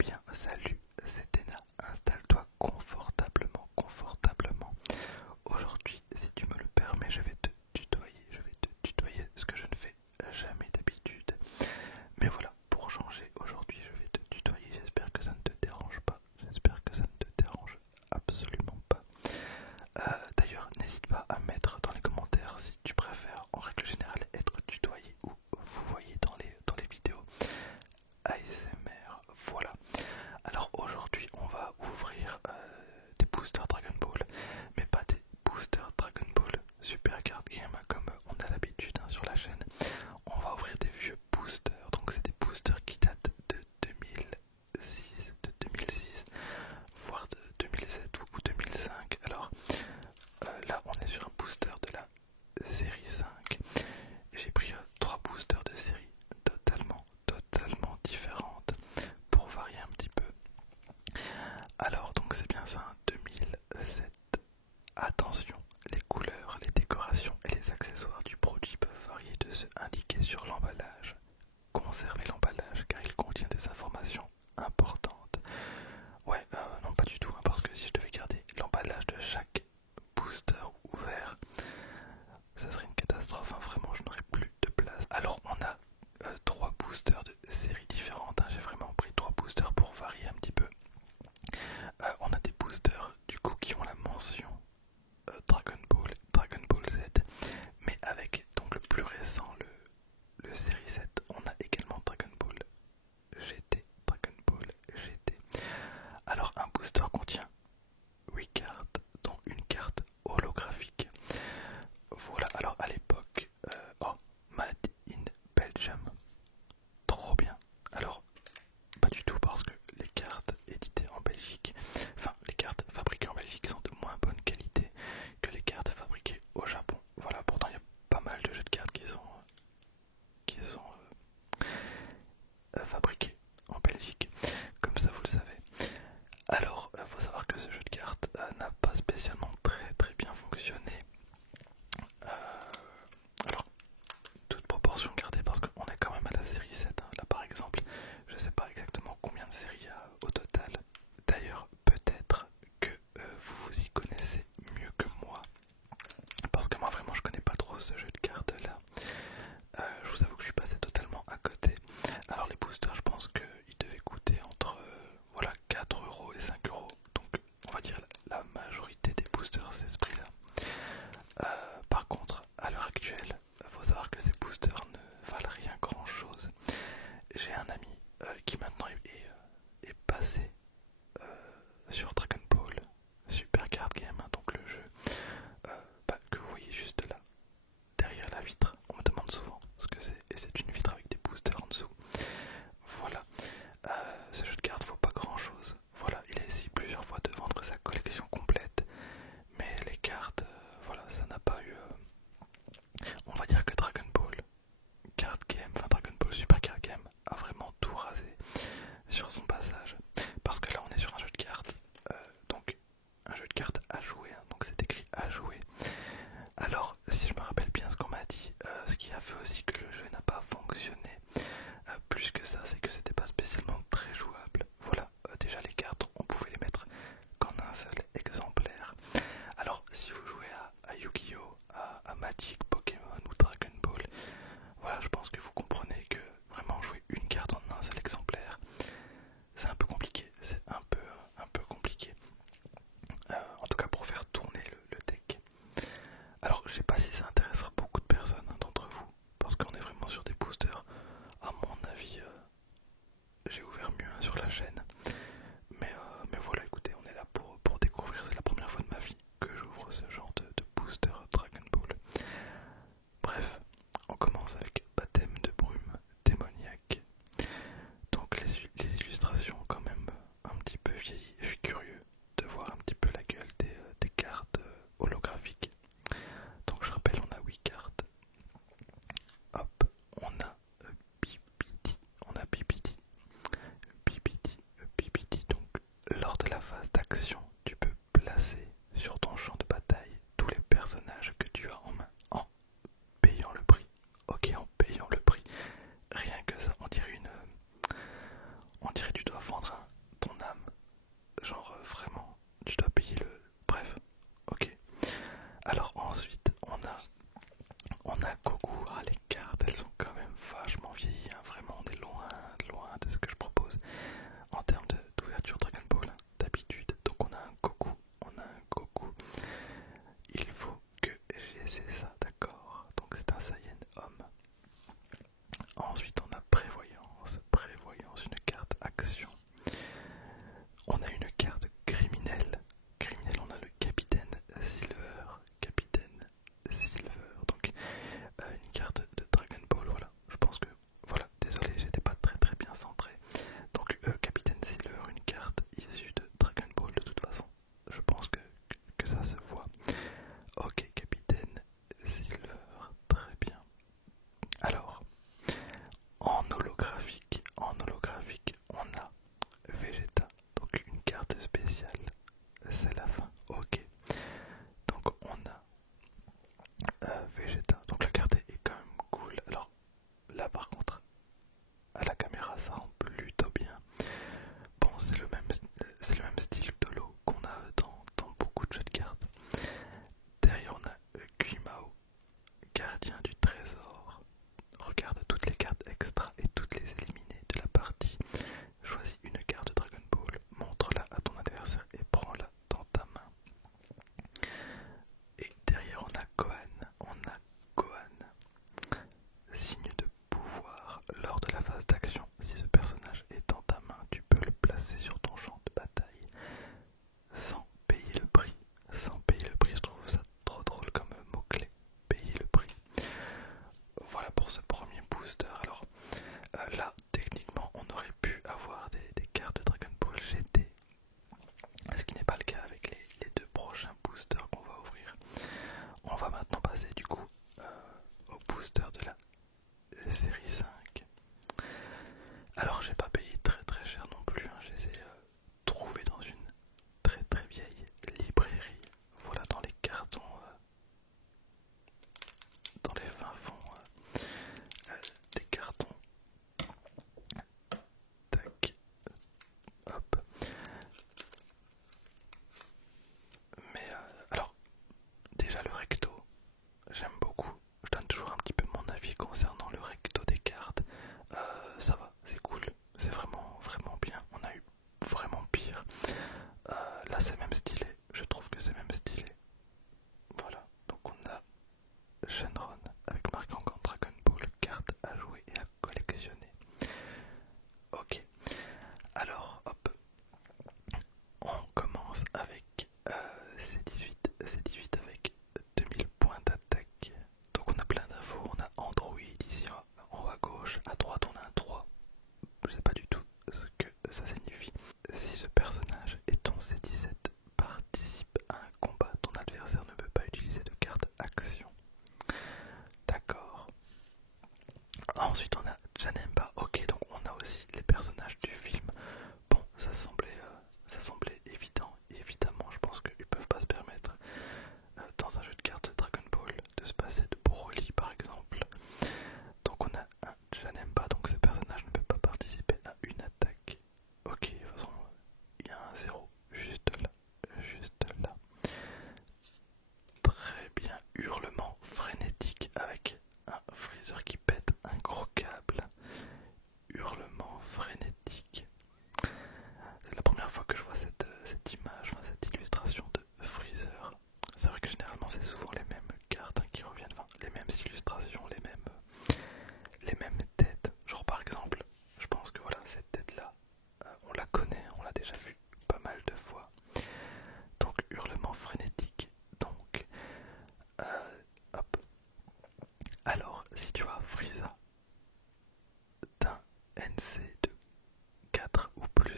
bien, salut, c'est Ena. Installe-toi confortablement. Aujourd'hui, si tu me le permets, je vais te tutoyer. Ce que je ne fais jamais d'habitude. Mais voilà, pour changer, aujourd'hui, je vais te tutoyer. J'espère que ça ne te dérange pas. J'espère que ça ne te dérange absolument pas. D'ailleurs, n'hésite pas à mettre dans les commentaires si tu préfères, en règle générale, être tutoyé ou vous voyez dans les vidéos ASMR. Voilà. Alors aujourd'hui, on va ouvrir des boosters Dragon Ball, mais pas des boosters Dragon Ball Super Card Game comme on a l'habitude sur la chaîne. On va ouvrir des vieux boosters. Donc c'est des boosters qui datent de 2006, voire de 2007 ou 2005. Alors là, on est sur un booster de la série 5. J'ai pris trois boosters de série totalement différentes pour varier un petit peu. Alors donc c'est bien ça, un 2007. Attention, les couleurs, les décorations et les accessoires du produit peuvent varier de ceux indiqués sur l'emballage. Conservez l'emballage car il contient des informations importantes. Ouais, non pas du tout, hein, parce que si je devais garder l'emballage de chaque booster ouvert, ça serait une catastrophe, hein, vraiment je n'aurais plus de place. Alors on a trois boosters de séries différentes, hein, j'ai vraiment pris trois boosters pour varier un petit peu. On a des boosters du coup qui ont la mention Dragon Ball Z, mais avec donc le plus récent, le série 7, on a également Dragon Ball GT. Alors un booster contient 8 cartes, dont une carte holographique. Voilà, alors à l'époque, Made in Belgium, trop bien. Alors, pas du tout parce que les cartes éditées en Belgique, enfin les cartes fabriquées en Belgique sont de moins bonne qualité que les cartes fabriquées au Japon. Voilà, pourtant il y a pas mal de jeux de cartes qui sont fabriqués en Belgique, comme ça vous le savez. Alors, faut savoir que ce jeu de cartes n'a pas spécialement très bien fonctionné. Euh, alors, toute proportion gardée parce qu'on est quand même à la série 7, hein. Là par exemple, je sais pas exactement combien de séries il y a au total. D'ailleurs, peut-être que vous vous y connaissez mieux que moi, parce que moi vraiment je connais pas trop ce jeu de cartes là. Je vous avoue que je suis passé totalement à côté. Alors les boosters, je pense qu'ils devaient coûter entre voilà, 4 € et 5 €. Donc on va dire la majorité des boosters c'est ce prix là. Par contre, à l'heure actuelle, il faut savoir que ces boosters ne valent rien grand chose. J'ai un ami qui maintenant est passé sur Dragon Ball Super Card Game, hein, donc le jeu que vous voyez juste là, derrière la vitre. On me demande souvent ce que c'est, et c'est une vitre avec des boosters en dessous. Voilà, ce jeu de cartes vaut pas grand chose. Voilà, il a essayé plusieurs fois de vendre sa collection complète, mais les cartes, voilà, ça n'a pas eu. On va dire que Dragon Ball Card Game, enfin Dragon Ball Super Card Game, a vraiment tout rasé sur son passage. Parce que là, on est sur un jeu de cartes, donc un jeu de cartes à jouer, hein, donc c'est écrit à jouer. Alors, si je me rappelle bien ce qu'on m'a dit, ce qui a fait aussi que le jeu n'a pas fonctionné, plus que ça, c'est que c'était pas spécialement très jouable. Voilà, déjà les cartes, on pouvait les mettre qu'en un seul exemplaire. Alors, si vous jouez à Yu-Gi-Oh, à Magic, Pokémon ou Dragon Ball, voilà, je pense que vous comprenez que vraiment jouer une carte en un seul exemplaire, c'est un peu compliqué. C'est un peu compliqué. En tout cas, pour faire tourner le deck. Alors, je sais pas si ça intéressera beaucoup de personnes, hein, d'entre vous, parce qu'on est vraiment sur des boosters. À mon avis, j'ai ouvert mieux, hein, sur la chaîne. Mais voilà, écoutez, on est là pour découvrir. C'est la première fois de ma vie que j'ouvre ce genre de booster Dragon Ball. Bref, on commence avec Baptême de brume démoniaque. Donc les illustrations ont quand même un petit peu vieilli. Je suis curieux de voir un petit peu la gueule des cartes holographiques. Donc je rappelle, on a 8 cartes. Hop, on a Bibidi. Donc lors de la phase d'action, tu peux placer sur ton champ de bataille tous les personnages que tu as en main en payant le prix. Ok, en payant le prix. Rien que ça, on dirait tu dois vendre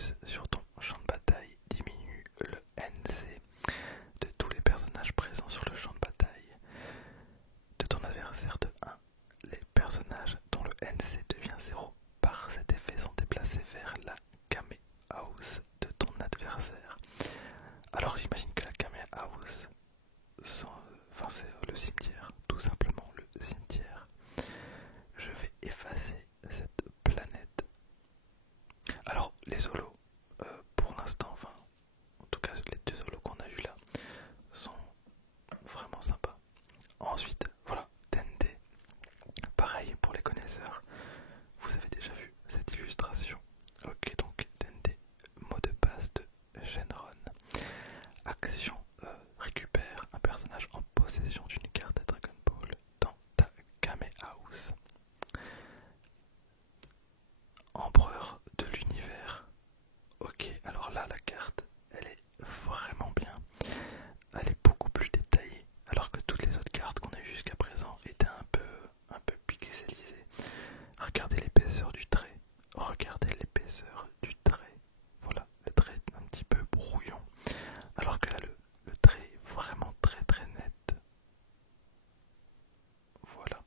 House sur ton champ de bataille diminue le NC de tous les personnages présents sur le champ de bataille de ton adversaire de 1. Les personnages dont le NC devient 0 par cet effet sont déplacés vers la Kame House de ton adversaire. Alors j'imagine que la Kame House, c'est le cimetière, tout simplement le cimetière. Je vais effacer cette planète. Alors les holos, pour l'instant, en tout cas les 2 holos qu'on a eu là, sont vraiment sympas. Ensuite, voilà, Dende. Pareil pour les connaisseurs, vous avez déjà vu cette illustration. Ok, donc Dende, mot de passe de Shenron. Action, récupère un personnage en possession d'une carte de Dragon Ball dans ta Kame House. Empereur de l'univers. Ok, alors là la carte, elle est vraiment bien. Elle est beaucoup plus détaillée, alors que toutes les autres cartes qu'on a eues jusqu'à présent étaient un peu pixelisées. Regardez l'épaisseur du trait. Regardez l'épaisseur du trait. Voilà, le trait est un petit peu brouillon, alors que là le trait est vraiment très très net. Voilà.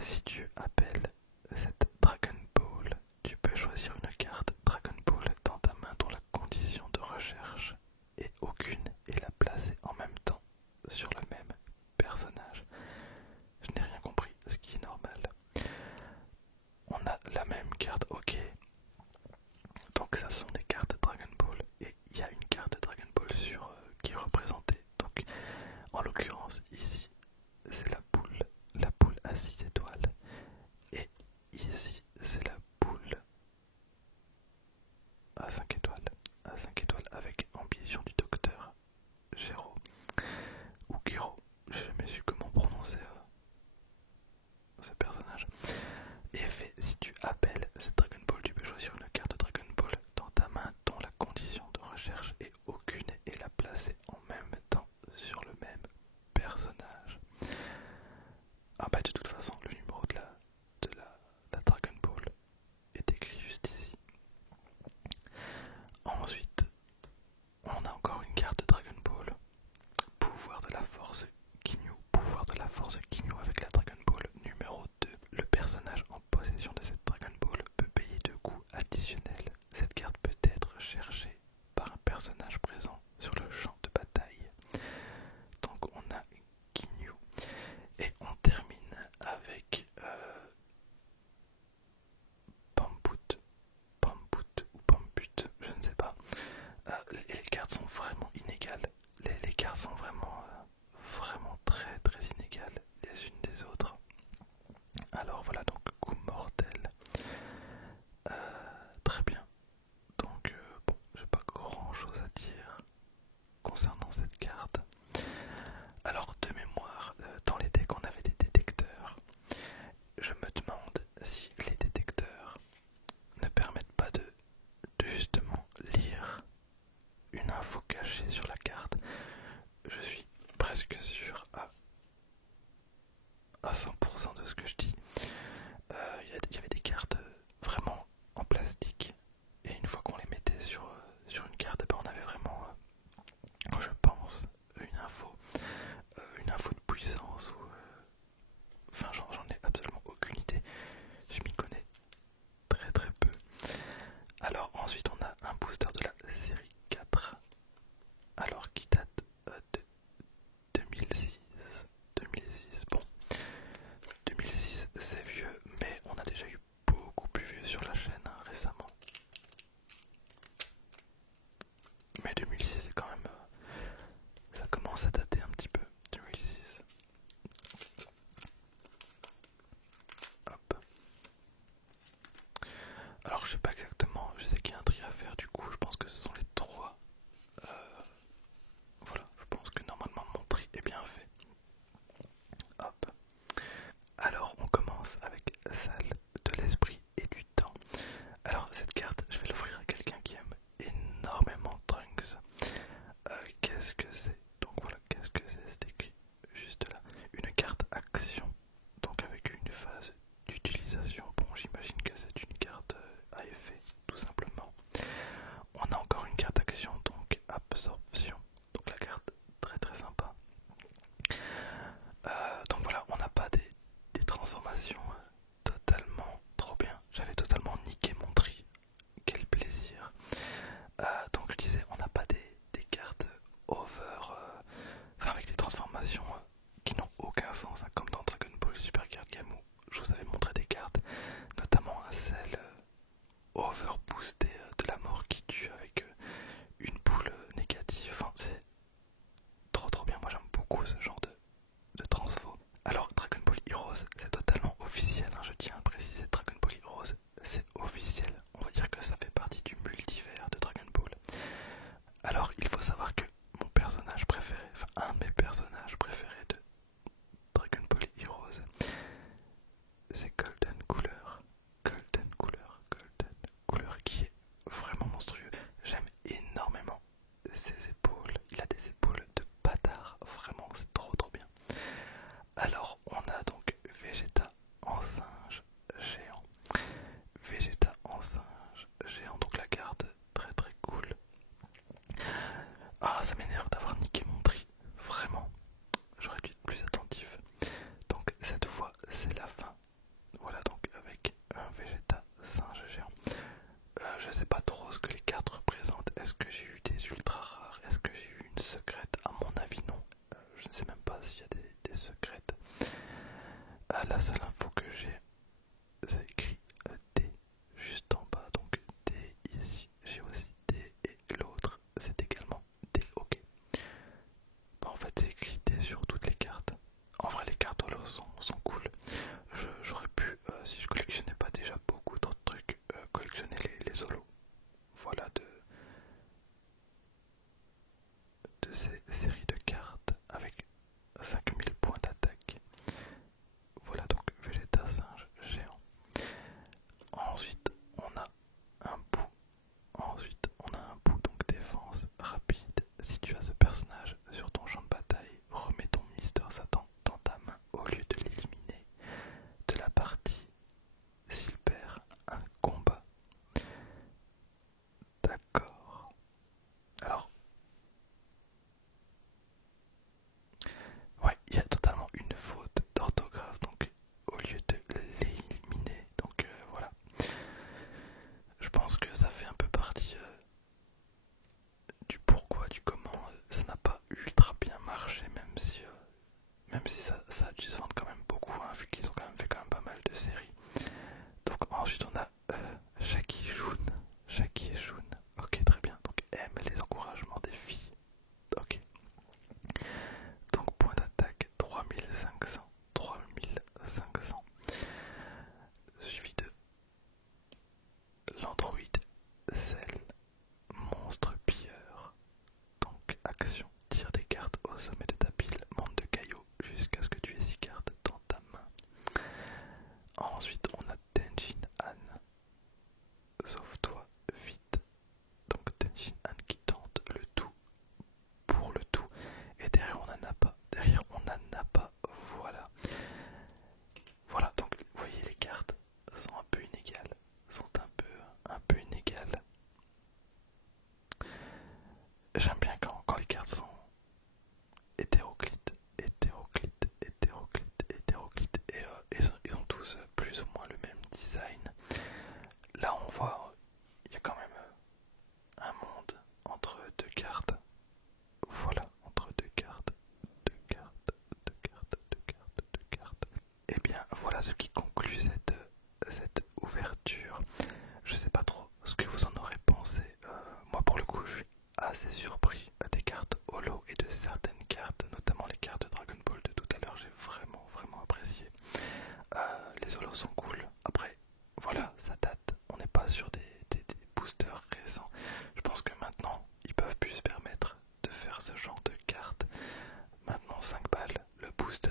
Si tu appelles cette Dragon Ball, tu peux choisir une carte Dragon Ball dans ta main dont la condition de recherche est aucune et la placer en même temps sur le même personnage. Je n'ai rien compris, ce qui est normal. On a la même carte, ok. Donc ça sont des cartes Dragon Ball et il y a une carte Dragon Ball qui est représentée. Donc en l'occurrence ici c'est la boule à 6 étoiles. Et ici c'est la boule à 5 étoiles. À 5 étoiles avec ambition du docteur Gero ou Gero. J'ai jamais su comment prononcer ce personnage. Et fait, si tu appelles cette Dragon Ball, tu peux choisir une carte Dragon Ball dans ta main dont la condition de recherche est aucune et la placer en même temps sur le même personnage. Ah bah de toute façon, le numéro de la Dragon Ball est écrit juste ici. Ensuite, on a encore une carte de Dragon Ball. Pouvoir de la force Ginyu. Pouvoir de la force Ginyu avec la Dragon Ball numéro 2. Le personnage en possession de cette Dragon Ball peut payer 2 coups additionnels. Cette carte peut être cherchée par un personnage présent sur le champ de bataille. Donc on a Ginyu. Et on termine avec Pamput ou Pamput, je ne sais pas. Les cartes sont vraiment inégales. Les cartes sont vraiment très très inégales les unes des autres. Alors voilà, donc coup mortel. Très bien. Donc bon, j'ai pas grand chose à dire concernant cette carte. Alors de mémoire, dans les decks on avait des détecteurs. Je me demande si les détecteurs ne permettent pas de justement lire une info cachée sur la carte. Je suis presque sûr à 100% de ce que je dis. Il y avait des cartes vraiment en plastique et une fois qu'on les mettait sur une carte, on avait vraiment, je pense, une info de puissance ou enfin j'en ai absolument aucune idée. Je m'y connais très très peu. Alors ensuite on a un booster de la série 4, alors qui date de 2006. 2006, bon, 2006 c'est vieux, mais on a déjà eu beaucoup plus vieux sur la chaîne récemment. Mais 2006 c'est quand même, ça commence à dater un petit peu, 2006. Hop. Alors je sais pas exactement, je sais qu'il y a un tri à faire, du coup je pense que ce sont les 3. Voilà, je pense que normalement mon tri est bien fait. Hop. Alors on commence avec Salle de l'esprit et du temps. Alors cette carte, je vais l'offrir à quelqu'un qui aime énormément Trunks. Qu'est-ce que c'est? Donc voilà, qu'est-ce que c'est? C'est écrit juste là. Une carte action, donc avec une phase d'utilisation. Bon, j'imagine que c'est une carte à effet, tout simplement. pense que maintenant, ils peuvent plus se permettre de faire ce genre de carte. Maintenant, 5 balles, le booster